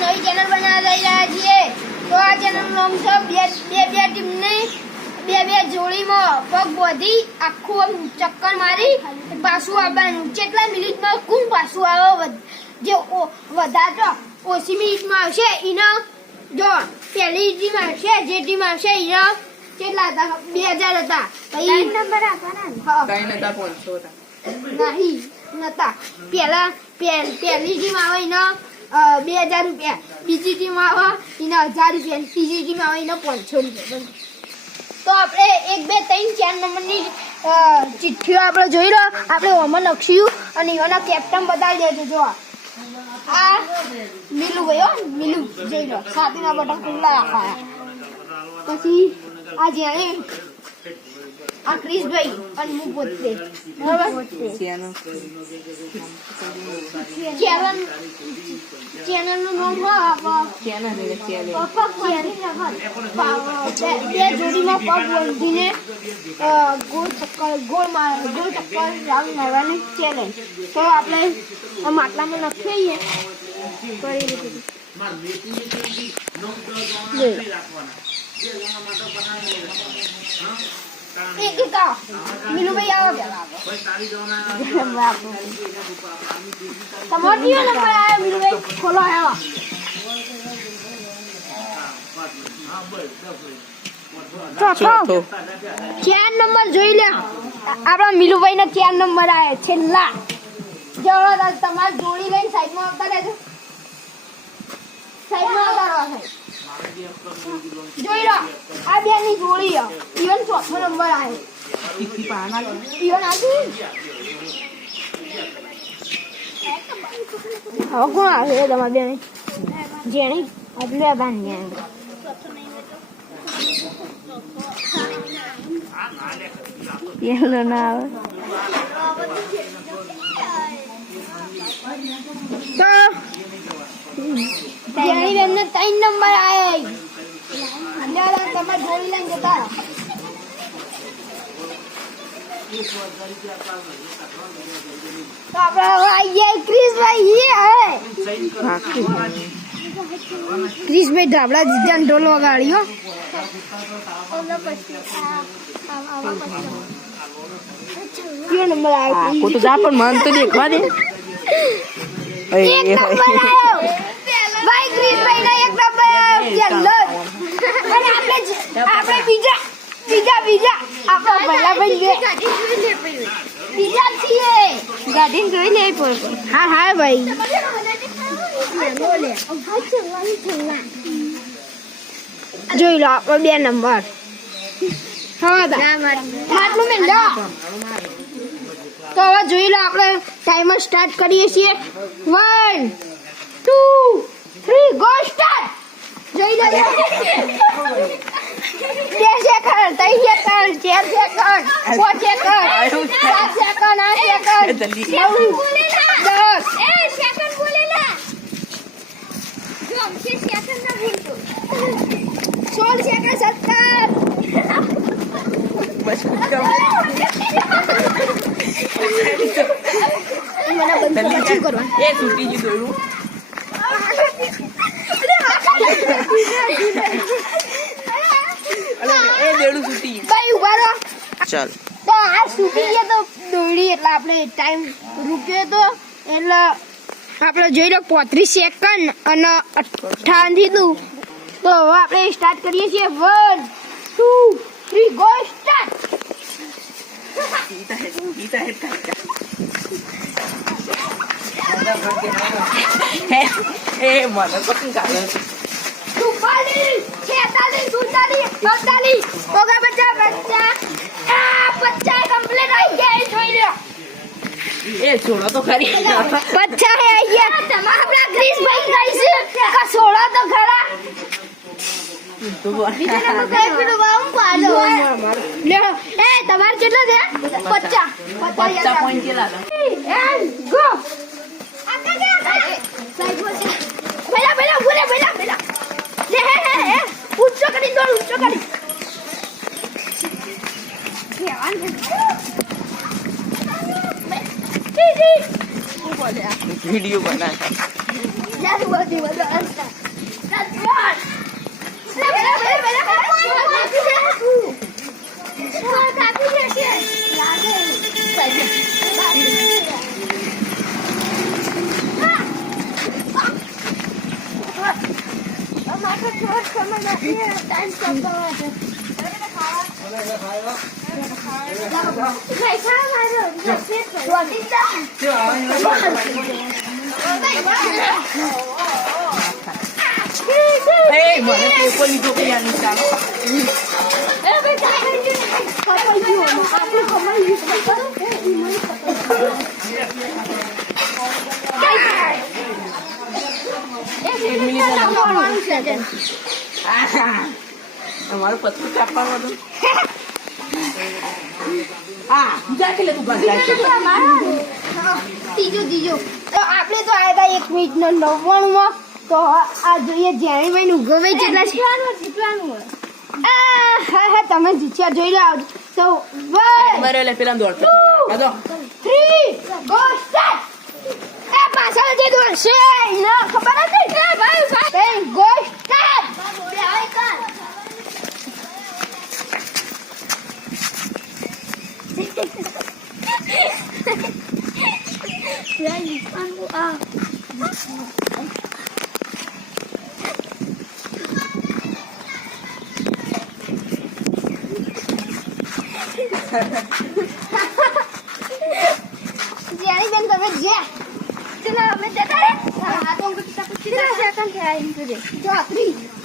નવી ચેનલ બનાવવા જઈ રહ્યા છીએ. તો આ ચેનલનું નામ છે બે ટીમની બે જોડીમાં પગ બોધી આખું આમ ચક્કર મારી પાછું આવવાનું. કેટલા મિનિટમાં કોણ પાછું આવે જે વધારે ઓછી મિનિટમાં આવશે એના જો પહેલી ટીમ આવશે જે ટીમ આવશે એના કેટલા હતા 2000 હતા. પછી નંબર આપવાના કઈ નતા 500 હતા નહીં નતા. પહેલી ટીમ આવે એના 2000 રૂપિયા, બીજી ટીમ આવે એના 1000 રૂપિયા, ત્રીજી ટીમ આવે એના 500 રૂપિયા. તો આપણે 1 2 3 4 નંબરની ચિઠ્ઠીઓ આપણે જોઈ લો. આપણે ઓમાં લખ્યું અને એના કેપ્ટન બતાવી દેજો. જો આ મિલુ ગયો મિલુ જોઈ લો સાતીના બટન ખુલ્લા રાખવાના. પછી આ જેણે આ ક્રિશભાઈ અને હું પોતે બરાબર ચેનલનું નામ બે જોડીમાં પગ બાંધીને ગોળ ચક્કર રાઉન્ડ મારવાની ચેલેન્જ. તો આપણે માટલામાં લખીએ મિલુભાઈ આવો તમારો કયો નંબર આવ્યો મિલુભાઈ? ખોલો આવ્યો ચોથો 4 નંબર જોઈ લે. આપણા મિલુભાઈ ના 4 નંબર આવ્યા છેલ્લા. જવા તમારે જોડી લઈને સાઈડમાં આવતા રહેજો. સાઈડમાં આવતા રહો. જોઈ લો આ બે ની જોડી ઈવન ચોથો નંબર આવ્યો. ઈવન આજુ હવે કોણ આવે તમારે બેન જેણી એટલે બાંધી ના આવે તો જેણી બેનને 3 નંબર આવ્યા. તમારે જોડી લઈને જતા તો આપણે આવી ગયા ક્રિશભાઈ ઢાબડા જીજાન ઢોલ વગાડ્યો. કયો નંબર આવ્યો? તો જા પણ મન તો દેખવા દે. 1 નંબર આવ્યો ભાઈ ક્રિશભાઈ ના 1 નંબર આવ્યો. અને આપણે બીજા આપણા પહેલા ભાઈ બીજા છીએ ગાડીને જોઈ લે. હા ભાઈ જોઈ લો આપણો 2 નંબર. તો હવે જોઈ લો આપણે ટાઈમર સ્ટાર્ટ કરીએ છીએ. 1 2 3 ગો સ્ટાર્ટ. જોઈ લો 2 second 3 second 4 second 5 second 7 second 8 second 9 10 બોલેલા જો हमसे सेकंड ना भूलतो 16 सेकंड 17 બસ મને બંધ પછી કરવા એ છૂટી ગયું દોરું. એ દેડું છૂટી ગયું ભાઈ ઉભા રહો. ચાલ તો આ છૂટી ગયા તો દોડી એટલે આપણે ટાઈમ રૂક્યો તો એટલે આપણે જોઈ લો 35 સેકન્ડ અને 58 દીધું. તો હવે આપણે સ્ટાર્ટ કરીએ છીએ. 1 2 3 ગો સ્ટાર્ટ. એ મને પણ કાલે એ છોડો તો ખરી. 50 આવી ગયા. આપણા ક્રિશભાઈ ગઈ છે કે છોડો તો ખરા. તમારે કેટલો છે? 50 પોઈન્ટ કેટલા ગો. ઊંચો કરી દો ઊંચો કરી. वीडियो बना યાર બધી બધા એ મને પેપર લીધો કે યાર નિશાન એક મિનિટ તમારું પત્તું કાપવાનું હતું હા બીજા કે તું બંધ ત્રીજો તો આપણે તો આવ્યા હતા 1 મિનિટ 99 માં તો આ જોઈએ જેણીભાઈ નું ગવાઈ કેટલા જીતવાનું હા તમે જીત્યા જોઈ લો તો 1 મારે લે પેલા દોડ આજો 3 ગો સ્ટાર્ટ એ પાછળ જે દોડશે ના ખબર નથી એ ભાઈ ગો સ્ટાર્ટ બે આય કર યાર નિશાન આ જેની બેન તમે જે ચલો અમે જતા રે હા તો અંકલ તા પૂછી દે સેકન્ડ થયા એમ તો જો 3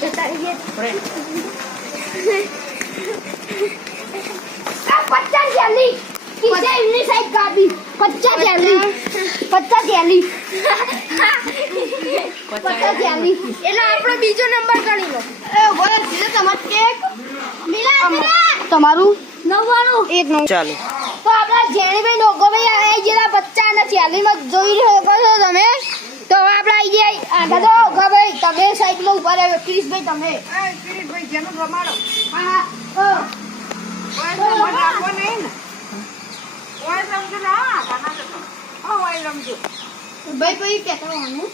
જતા રહીએ આ 50 જેલી किसे इन्नी साइड काबी 50 જેલી 50 જેલી 50 જેલી એટલે આપણો બીજો નંબર ગણી લો એ બોલ સીધો તમાર કેક મિલા તમારું 99 એક નંબર ચાલો તો આપણા જેણીભાઈ નોગોભાઈ આવી ગયેલા 50 અને 40 માં જોઈ રહ્યો છો તમે તો આપણે આવી જાય આગળ તો ગોભાઈ તમે સાઈડ માં ઉભા રહ્યો ક્રિશભાઈ તમે કિરીટભાઈ જેનું રમાડો હા ઓય રાખો નહીં ને ઓય રમજો ના ગાના તો ઓય રમજો ભાઈ કોઈ કહેતા હોવાનું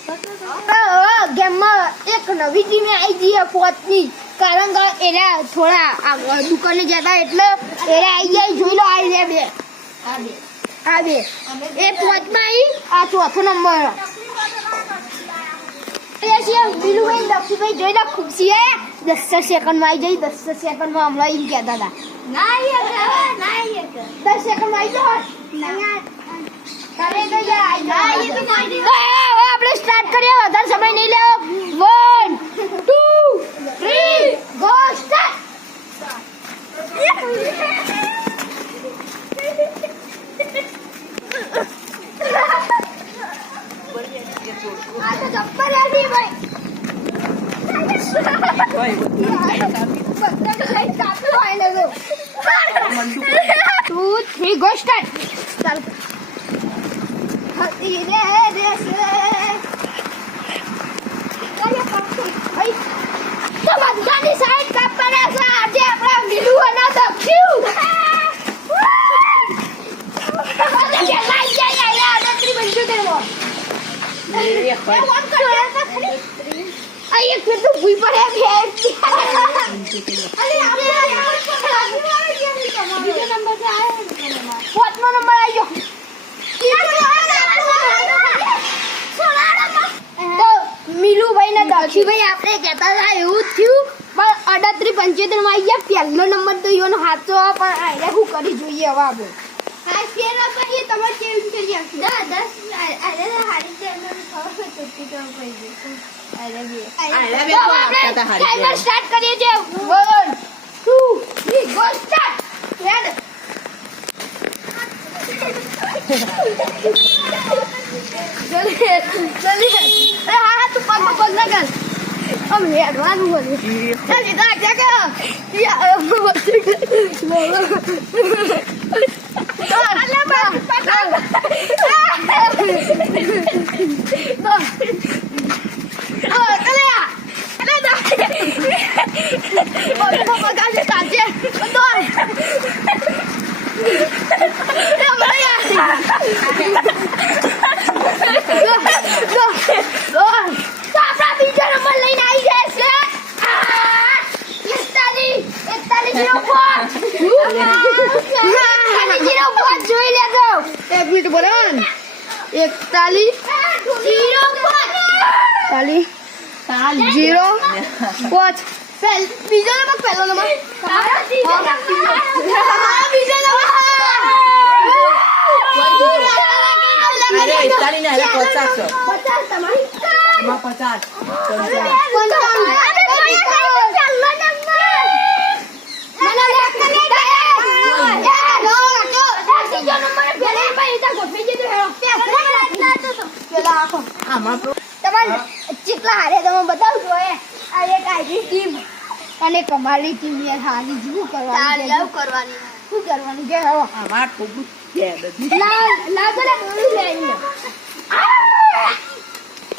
ગેમમાં એક નવી ટીમ આવી ગઈ પોતની કારણ કે એના થોડા દુકાને જતા એટલે એને આવી જાય જોઈ લો આવી જાય આ બે એ પોતમાં આવી આ ચોથો નંબર બીલુભાઈ દક્ષુભાઈ જોઈ લો ખુશી 10 સેકન્ડમાં આવી જાય 10 સેકન્ડમાં હમણાં એમ કહેતા હતા 10 સેકન્ડમાં આવી જાય આપણે સ્ટાર્ટ કરીએ વધારે સમય નહીં લેવો 1 2 3 ગો સ્ટાર્ટ આ તો જબ્બર હતી ભાઈ Two, three, go start. ચાલ હતી રે દેશ અરે ભાઈ તો બધાની સાઈડ કાપવાના છે આજે આપણા મિલું અને દક્ષિણ લાઈ જાય આદત્રી બનજો દેવો એક મિનિટ તો ભૂઈ પર હે અરે બીજો નંબર છે આ પાંચમો નંબર આવી ગયો તો મિલુભાઈ ને દક્ષીભાઈ આપણે કહેતા હતા એવું જ થયું પણ 38 75 માં આવી ગયા પહેલો નંબર તો એનો હાથો પણ આને શું કરી જોઈએ હવે આપણે હા શેર કરીએ તમારે કેવું કરીએ 10 અરે હારી તેનો ખબર તો પડી ગઈ ટાઈમર સ્ટાર્ટ કરીએ છે 1 2 3 ગો સ્ટાર્ટ હેડ જલ્દી હા તું પગ ના કર અમે હેડવાનું બોલું જલ્દી જા જા યા બગાડે તાજે તો આપણા બીજા નંબર લઈને આવી જાય છે 41 જોઈ લેજો. એક મિનિટ બોલો 41 0 5 બીજો નંબર પહેલો નંબર બીજો અરે 41 ને અરે 50 છો. 50 તમારી આમાં 50 આમાં ચેટલા હારે તમે બતાવજો આ એક આઈડી ટીમ અને કમાલી ટીમ યાર હારી શું કરવાનું શું કરવાનું કે હવે આમાં ખૂબ છે બધી. લાવ બોલે બોલું લઈને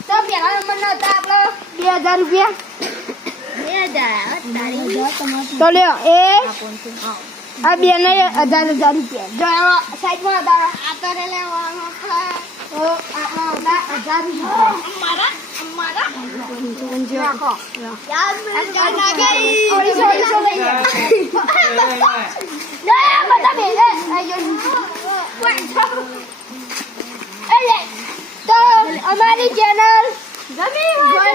તો પેલા નંબર નો હતા આપણો 2000 રૂપિયા 2000 તો લ્યો એ આ બે ને 1000 રૂપિયા જો સાઈડમાં હતા આ તો લેવાનો તો આપણો હતા 1000 રૂપિયા રાખો યાર ના ગઈ ઓડી લઈ બધા બેલે આયો તો અમારી ચેનલ ગમી હોય